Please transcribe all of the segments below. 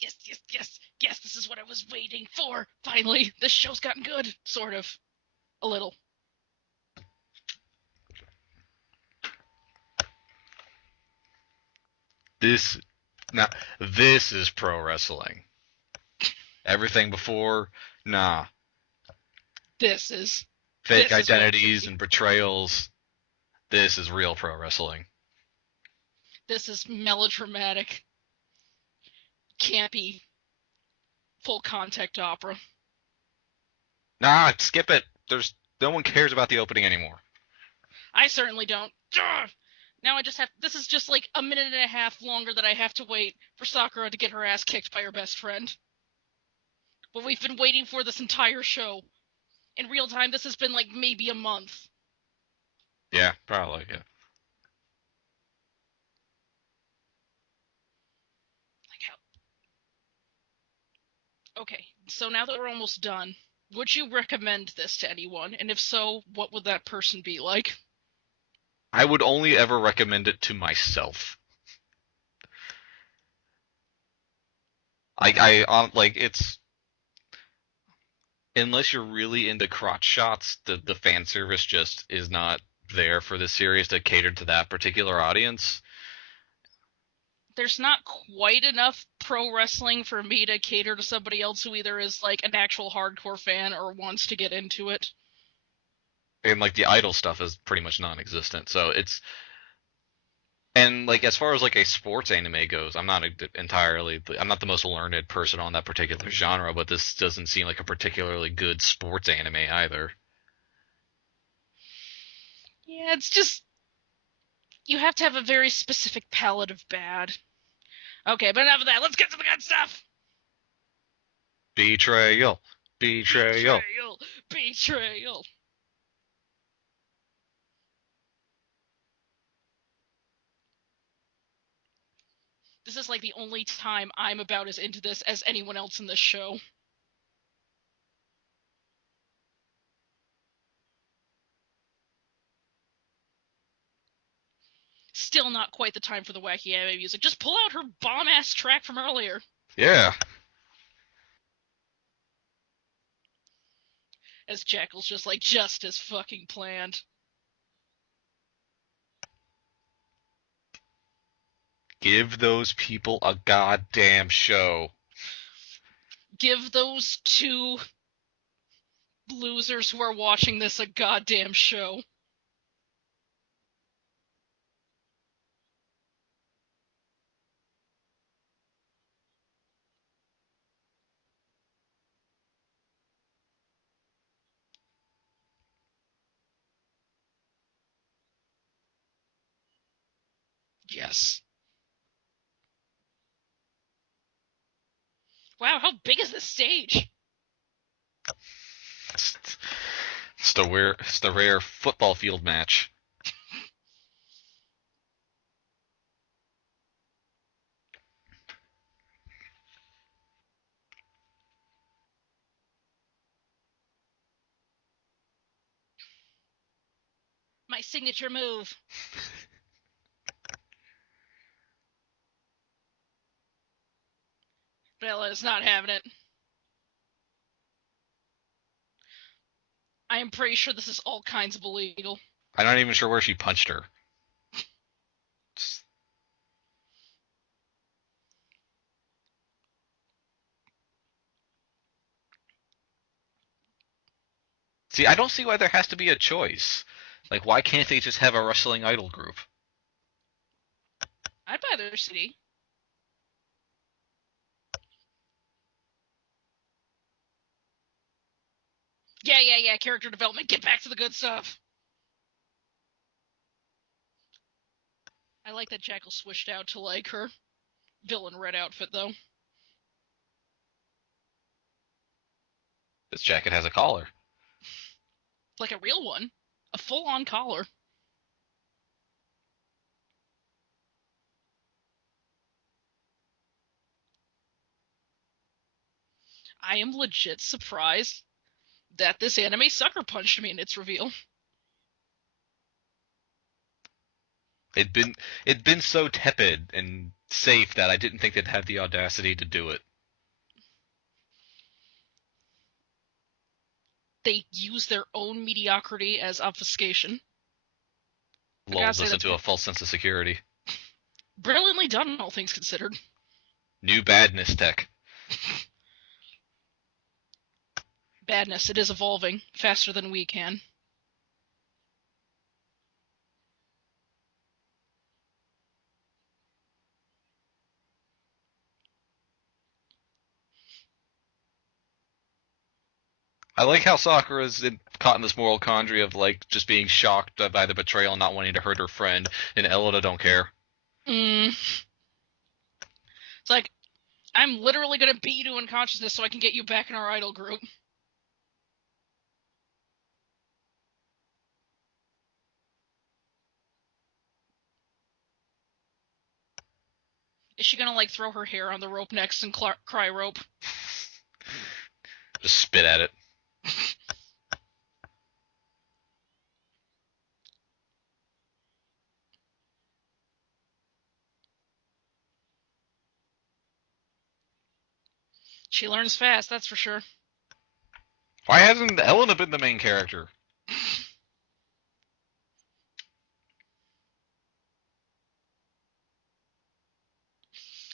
yes, this is what I was waiting for. Finally, this show's gotten good, sort of, a little. This is pro wrestling. Everything before, nah. This is Fake identities and betrayals. This is real pro wrestling. This is melodramatic, campy, full contact opera. Nah, skip it. No one cares about the opening anymore. I certainly don't. Ugh! Now I just have. This is just like a minute and a half longer that I have to wait for Sakura to get her ass kicked by her best friend. But we've been waiting for this entire show. In real time, this has been like maybe a month. Yeah, probably, yeah. Like how? Okay, so now that we're almost done, would you recommend this to anyone? And if so, what would that person be like? I would only ever recommend it to myself. It's unless you're really into crotch shots, the fan service just is not there for this series to cater to that particular audience. There's not quite enough pro wrestling for me to cater to somebody else who either is like an actual hardcore fan or wants to get into it. And like the idol stuff is pretty much non-existent, so it's. And like as far as like a sports anime goes, I'm not the most learned person on that particular genre, but this doesn't seem like a particularly good sports anime either. Yeah, it's just you have to have a very specific palette of bad. Okay, but enough of that. Let's get to the good stuff. Betrayal. This is like the only time I'm about as into this as anyone else in this show. Still not quite the time for the wacky anime music. Just pull out her bomb-ass track from earlier. Yeah. As Jackal's just like, just as fucking planned. Give those people a goddamn show. Give those two losers who are watching this a goddamn show. Yes. Wow, how big is this stage? It's the rare football field match. My signature move. Bella is not having it. I am pretty sure this is all kinds of illegal. I'm not even sure where she punched her. See, I don't see why there has to be a choice. Like, why can't they just have a wrestling idol group? I'd buy their CD. Yeah, character development. Get back to the good stuff. I like that Jackal switched out to, like, her villain red outfit, though. This jacket has a collar. Like a real one. A full-on collar. I am legit surprised that this anime sucker punched me in its reveal. It'd been so tepid and safe that I didn't think they'd have the audacity to do it. They use their own mediocrity as obfuscation. Lulls us into a false sense of security. Brilliantly done, all things considered. New badness tech. Badness, it is evolving faster than we can. I like how Sakura's caught in this moral quandary of like just being shocked by the betrayal and not wanting to hurt her friend, and Elena don't care. It's like, I'm literally gonna beat you to unconsciousness so I can get you back in our idol group. Is she gonna like throw her hair on the rope next and cry rope? Just spit at it. She learns fast, that's for sure. Why hasn't Elena been the main character?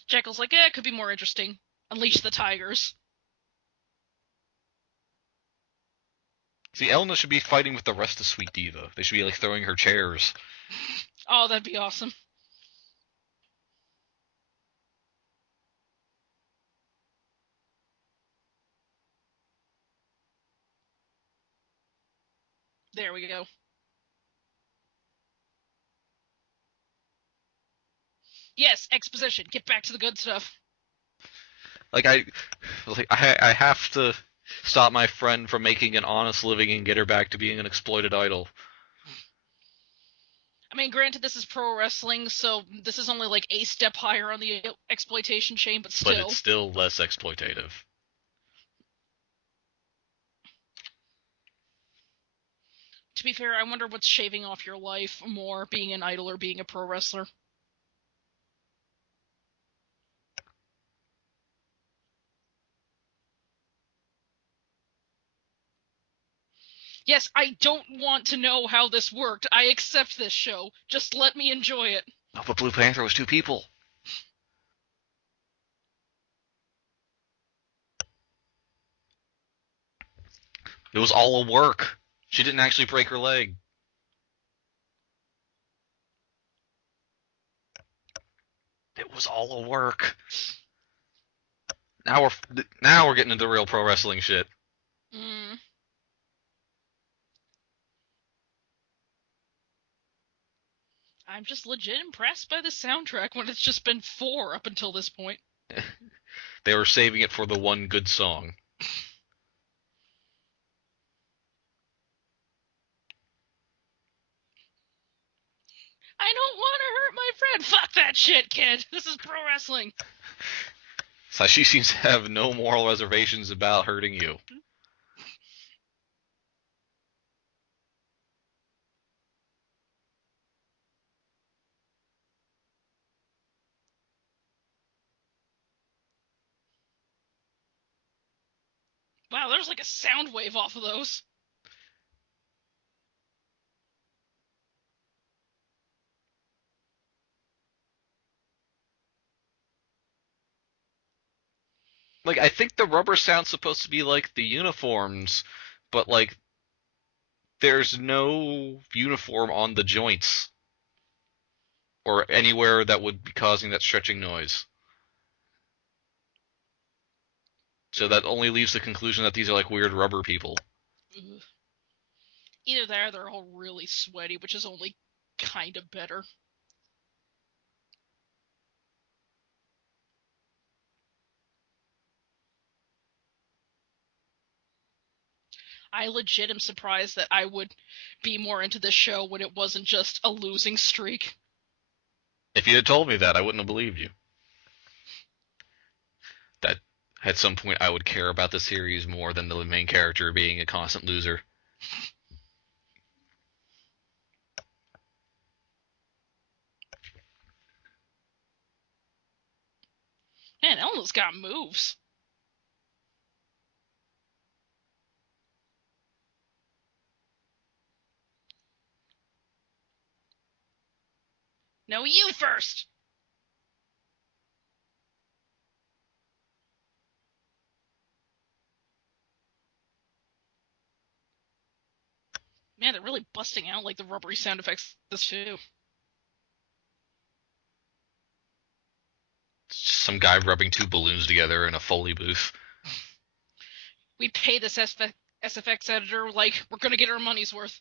Jekyll's like, it could be more interesting. Unleash the tigers. See, Elena should be fighting with the rest of Sweet Diva. They should be like throwing her chairs. Oh, that'd be awesome. There we go. Yes, exposition. Get back to the good stuff. Like I have to stop my friend from making an honest living and get her back to being an exploited idol. I mean, granted, this is pro wrestling, so this is only like a step higher on the exploitation chain, but still. But it's still less exploitative. To be fair, I wonder what's shaving off your life more, being an idol or being a pro wrestler. Yes, I don't want to know how this worked. I accept this show. Just let me enjoy it. Oh, but Blue Panther was 2 people. It was all a work. She didn't actually break her leg. It was all a work. Now we're getting into real pro wrestling shit. I'm just legit impressed by the soundtrack when it's just been 4 up until this point. They were saving it for the one good song. I don't want to hurt my friend. Fuck that shit, kid. This is pro wrestling. So she seems to have no moral reservations about hurting you. Wow, there's like a sound wave off of those. Like, I think the rubber sound's supposed to be like the uniforms, but like there's no uniform on the joints or anywhere that would be causing that stretching noise. So that only leaves the conclusion that these are like weird rubber people. Ugh. Either that or they're all really sweaty, which is only kind of better. I legit am surprised that I would be more into this show when it wasn't just a losing streak. If you had told me that, I wouldn't have believed you. That at some point I would care about the series more than the main character being a constant loser. Man, Elena's got moves. No, you first! Man, they're really busting out like the rubbery sound effects this too. Some guy rubbing two balloons together in a Foley booth. We pay this SFX editor like we're gonna get our money's worth.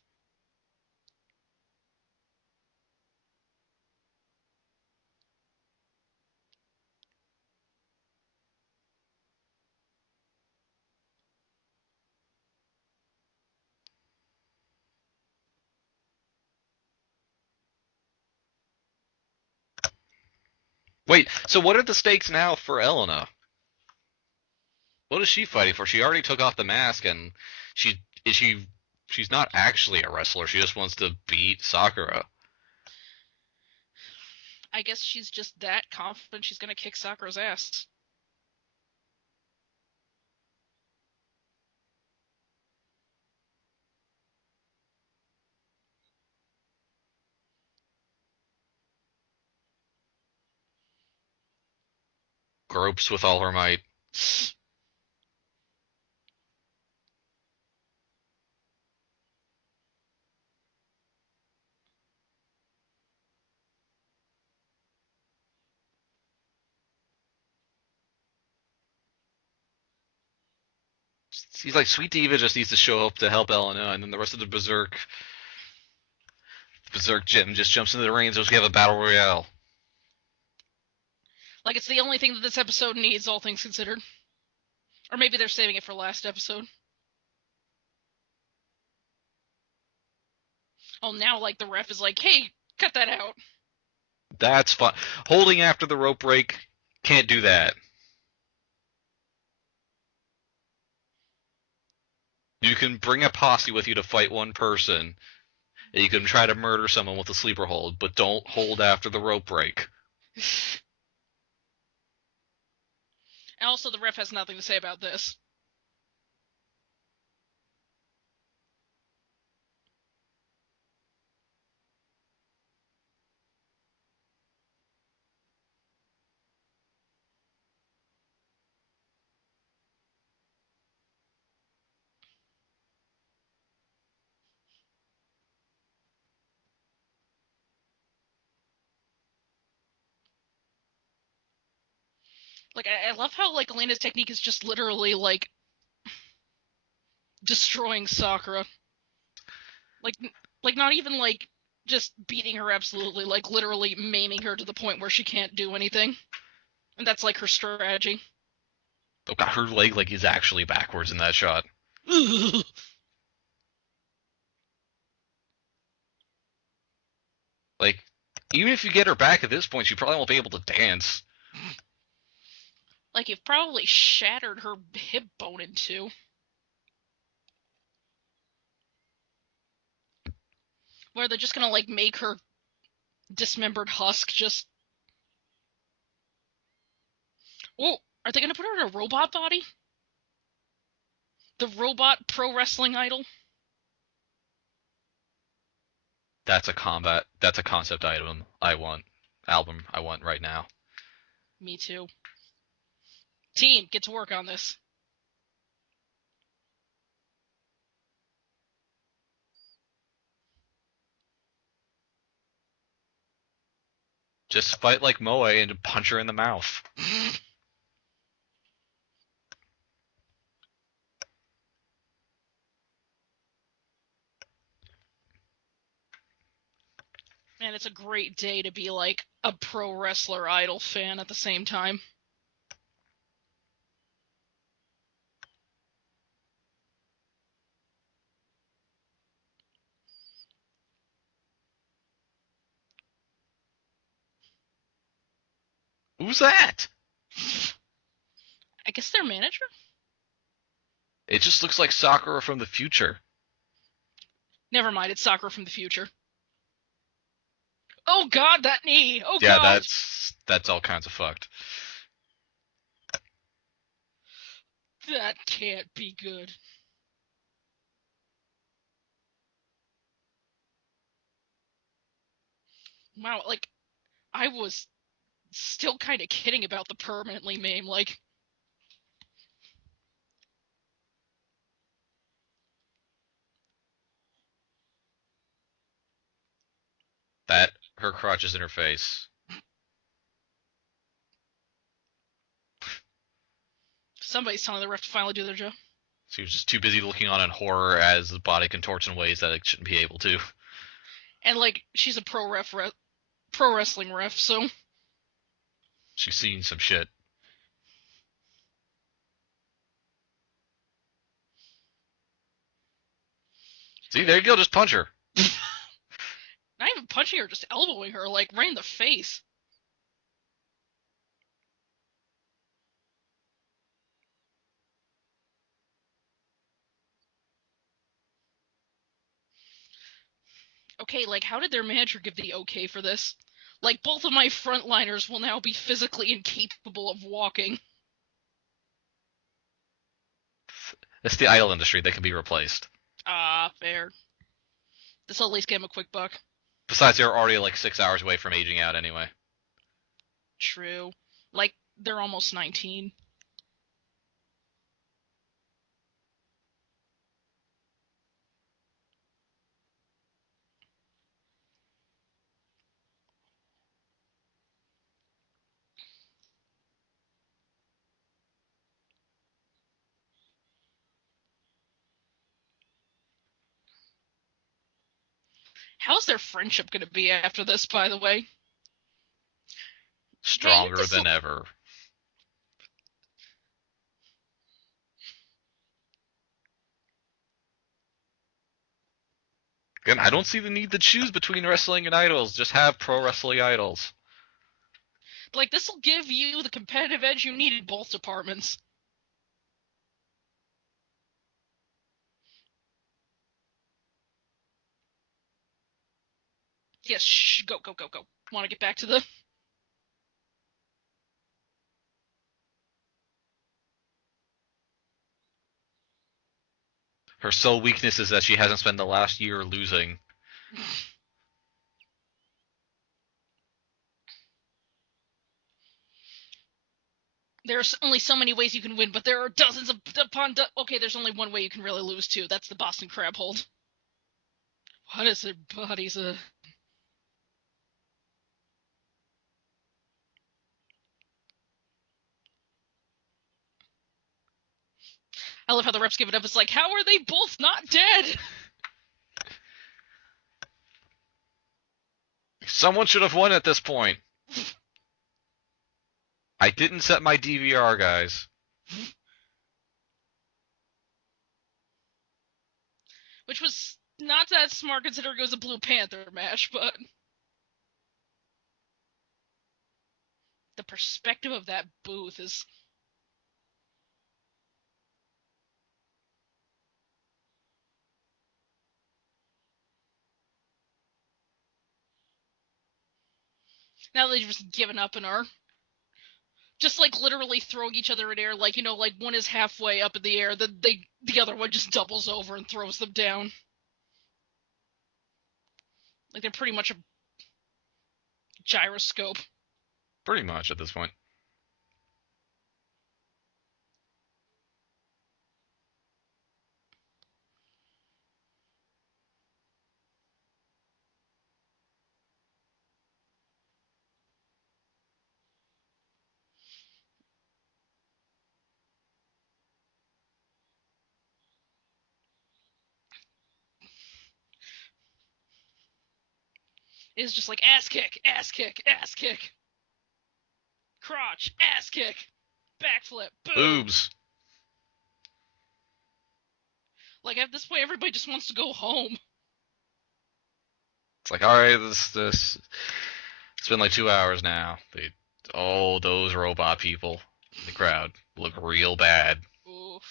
Wait, so what are the stakes now for Elena? What is she fighting for? She already took off the mask, and she's not actually a wrestler. She just wants to beat Sakura. I guess she's just that confident she's gonna kick Sakura's ass. Gropes with all her might. He's like, Sweet Diva just needs to show up to help Elena, and then the rest of the Berserk gym just jumps into the ring and says we have a battle royale. Like it's the only thing that this episode needs, all things considered. Or maybe they're saving it for last episode. Oh, now like the ref is like, hey, cut that out. That's fun. Holding after the rope break, can't do that. You can bring a posse with you to fight one person, and you can try to murder someone with a sleeper hold, but don't hold after the rope break. And also, the ref has nothing to say about this. Like, I love how, like, Elena's technique is just literally, like, destroying Sakura. Like not even, like, just beating her absolutely, like, literally maiming her to the point where she can't do anything. And that's, like, her strategy. Oh god, her leg like is actually backwards in that shot. Like, even if you get her back at this point, she probably won't be able to dance. Like, you've probably shattered her hip bone in two. Where they're just gonna, like, make her dismembered husk just... Oh, are they gonna put her in a robot body? The robot pro wrestling idol? That's a concept album I want right now. Me too. Team, get to work on this. Just fight like Moe and punch her in the mouth. Man, it's a great day to be, like, a pro wrestler idol fan at the same time. Who's that? I guess their manager? It just looks like Sakura from the future. Never mind, it's Sakura from the future. Oh god, that knee! Oh Yeah, god! that's all kinds of fucked. That can't be good. Wow, like, I was still kind of kidding about the permanently maimed, like... That, her crotch is in her face. Somebody's telling the ref to finally do their job. She was just too busy looking on in horror as the body contorts in ways that it shouldn't be able to. And, like, she's a pro wrestling ref, so... She's seen some shit. See, there you go, just punch her. Not even punching her, just elbowing her, like, right in the face. Okay, like, how did their manager give the okay for this? Like, both of my frontliners will now be physically incapable of walking. It's the idol industry, they can be replaced. Ah, fair. This'll at least get him a quick buck. Besides, they're already like 6 hours away from aging out anyway. True. Like, they're almost 19. How's their friendship gonna be after this, by the way? Stronger than ever. Again, I don't see the need to choose between wrestling and idols. Just have pro wrestling idols. Like, this'll give you the competitive edge you need in both departments. Yes, shh, go. Want to get back to the... Her sole weakness is that she hasn't spent the last year losing. There's only so many ways you can win, but there are dozens upon... Okay, there's only one way you can really lose, too. That's the Boston Crab Hold. What is their bodies? I love how the reps give it up. It's like, how are they both not dead? Someone should have won at this point. I didn't set my DVR, guys. Which was not that smart considering it was a Blue Panther match, but... The perspective of that booth is... Now they've just given up and are just, like, literally throwing each other in air. Like, you know, like, one is halfway up in the air, then the other one just doubles over and throws them down. Like, they're pretty much a gyroscope. Pretty much at this point. It's just like ass kick, ass kick, ass kick. Crotch, ass kick, backflip, boom. Boobs. Like, at this point, everybody just wants to go home. It's like, alright, this it's been like 2 hours now. Those robot people in the crowd look real bad. Oof.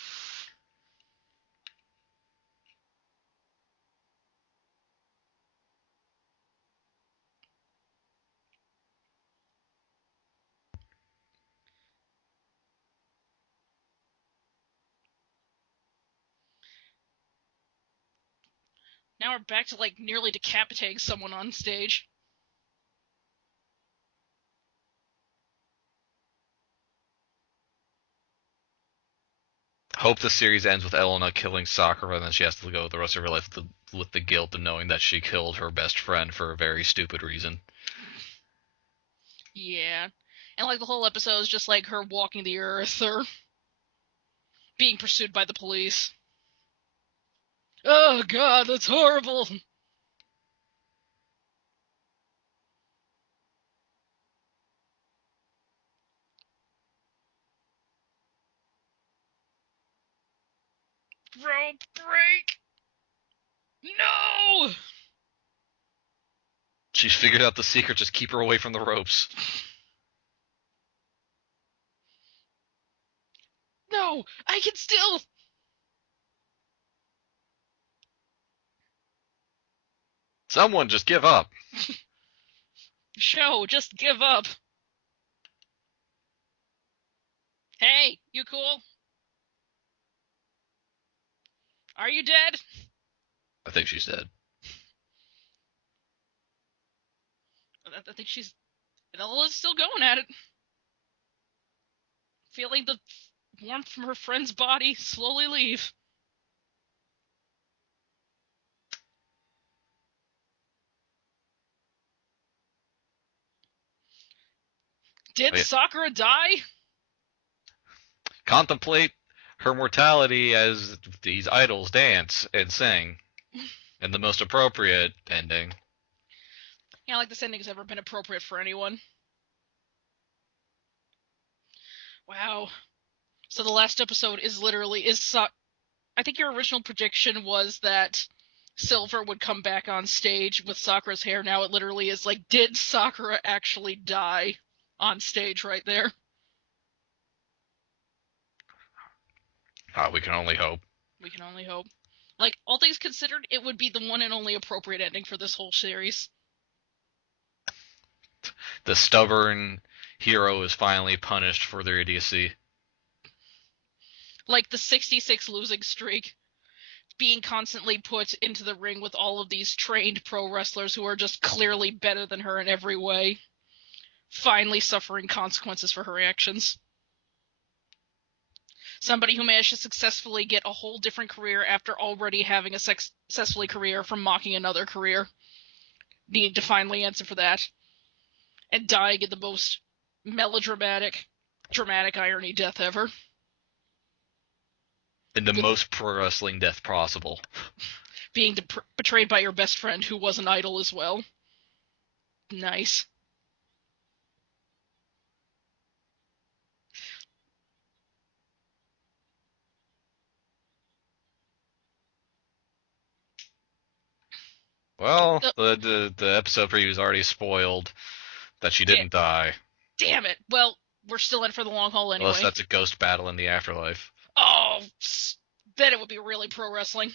Now we're back to, like, nearly decapitating someone on stage. Hope the series ends with Elena killing Sakura, and then she has to go the rest of her life with the guilt of knowing that she killed her best friend for a very stupid reason. Yeah. And, like, the whole episode is just, like, her walking the earth or being pursued by the police. Oh, God, that's horrible. Rope break! No! She's figured out the secret, just keep her away from the ropes. No! I can still... Someone just give up. Show, just give up. Hey, you cool? Are you dead? I think she's dead. I think she's... Ella's still going at it. Feeling the warmth from her friend's body slowly leave. Did Sakura die? Contemplate her mortality as these idols dance and sing. And the most appropriate ending. Yeah, like this ending's ever been appropriate for anyone. Wow. So the last episode is literally... I think your original prediction was that Silver would come back on stage with Sakura's hair. Now it literally is like, did Sakura actually die on stage right there? We can only hope. We can only hope. Like, all things considered, it would be the one and only appropriate ending for this whole series. The stubborn hero is finally punished for their idiocy. Like the 66 losing streak. Being constantly put into the ring with all of these trained pro wrestlers who are just clearly better than her in every way. Finally suffering consequences for her actions. Somebody who managed to successfully get a whole different career after already having a successful career from mocking another career. Needing to finally answer for that. And dying in the most melodramatic, dramatic irony death ever. In the most pro wrestling death possible. Being betrayed by your best friend who was an idol as well. Nice. Well, the episode preview is already spoiled that she didn't die. Damn it. Well, we're still in for the long haul anyway. Unless that's a ghost battle in the afterlife. Oh, then it would be really pro wrestling.